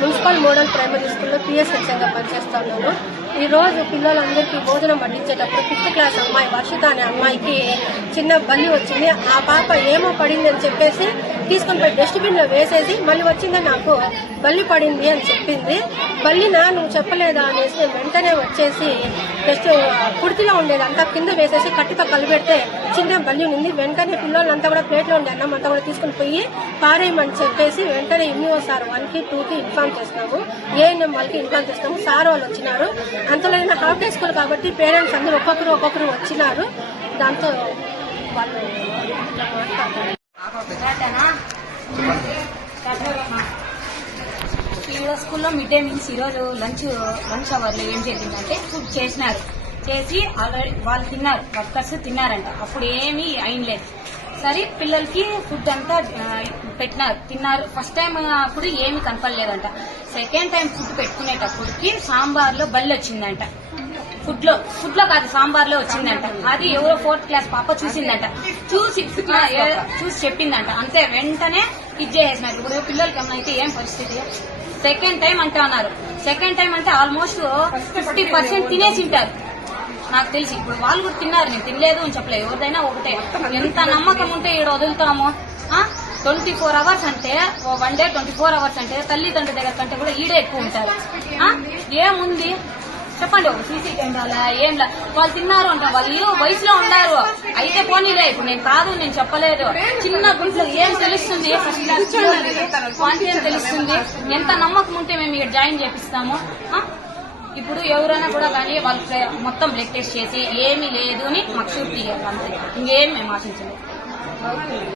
Municipal model primary స్కూల్లో పిఎస్హెచ్గా పనిచేస్తున్నాను. ఈ రోజు పిల్లలందరికీ భోజనం పట్టించేటప్పుడు 5th క్లాస్ అమ్మాయి వర్షిత అనే అమ్మాయికి చిన్న బల్లి వచ్చింది. ఆ పాప ఏమో పడింది అని చెప్పేసి తీసుకుని పోయి డస్ట్బిన్ లో వేసేసి మళ్ళీ వచ్చింది నాకు బల్లి పడింది అని చెప్పింది. బల్లినా నువ్వు చెప్పలేదా అనేసి వెంటనే వచ్చేసి జస్ట్ కుడితిలో ఉండేది అంతా కింద వేసేసి కట్టితో కలిపెడితే చిన్న బల్లి ఉంది. వెంటనే పిల్లలంతా కూడా ప్లేట్లో ఉండే అన్నం అంతా కూడా తీసుకుని పోయి పారేయమని చెప్పేసి వెంటనే ఎంఈఓ సార్ 1కి 2కి ఇన్ఫార్మ్ చేస్తున్నాము. ఏఎన్ఎం వాళ్ళకి ఇన్ఫార్మ్ చేస్తున్నాము. సార్ వాళ్ళు వచ్చినారు. అంతలో హాఫ్ డే స్కూల్ కాబట్టి పేరెంట్స్ అందరూ ఒక్కొక్కరు వచ్చినారు. దాంతో వాళ్ళు ఈరోజు స్కూల్లో మిడ్ డే మీల్స్ ఈరోజు లంచ్ అవర్లో ఏం జరిగిందంటే ఫుడ్ చేసినారు. చేసి ఆల్రెడీ వాళ్ళు తిన్నారు, వర్కర్స్ తిన్నారంట. అప్పుడు ఏమీ అయినలేదు. సరే పిల్లలకి ఫుడ్ అంతా పెట్టినారు, తిన్నారు. ఫస్ట్ టైం అప్పుడు ఏమి కనపడలేదంట. సెకండ్ టైం ఫుడ్ పెట్టుకునేటప్పటికి సాంబార్లో బల్లి వచ్చిందంట. ఫుడ్ లో కాదు సాంబార్లో వచ్చిందంట. అది ఎవరో 4th క్లాస్ పాప చూసిందంట. చూసి చెప్పిందంట. అంతే వెంటనే ఇది చేసేసినారు. ఇప్పుడు పిల్లలకి ఏమైతే ఏం పరిస్థితి. సెకండ్ టైం అంటే అన్నారు. సెకండ్ టైం అంటే ఆల్మోస్ట్ 50% తినేసి ఉంటారు నాకు తెలిసి. ఇప్పుడు వాళ్ళు కూడా తిన్నారు, నేను తినలేదు అని చెప్పలేదు. ఎవరిదైనా ఒకటే. ఎంత నమ్మకం ఉంటే ఈడ వదులుతాము. 24 అవర్స్ అంటే వన్ డే 24 అవర్స్ అంటే తల్లిదండ్రుల దగ్గర కంటే కూడా ఈడే ఎక్కువ ఉంటారు. ఏముంది చెప్పండి, ఒక సీసీ కెమెరాలా ఏంలా. వాళ్ళు తిన్నారు అంట. వాళ్ళు వయసులో ఉన్నారు అయితే పోనీలే. ఇప్పుడు నేను కాదు, నేను చెప్పలేదు. చిన్న గుంట్లో ఏం తెలుస్తుంది, క్వాంటిటీ ఏం తెలుస్తుంది. ఎంత నమ్మకం ఉంటే మేము ఇక్కడ జాయిన్ చేపిస్తాము. ఇప్పుడు ఎవరైనా కూడా కానీ వాళ్ళు మొత్తం బ్లడ్ టెస్ట్ చేసి ఏమీ లేదు అని మాకు షూట్ తీయాలి. అంతే, ఇంకేం మేము ఆశించలేదు.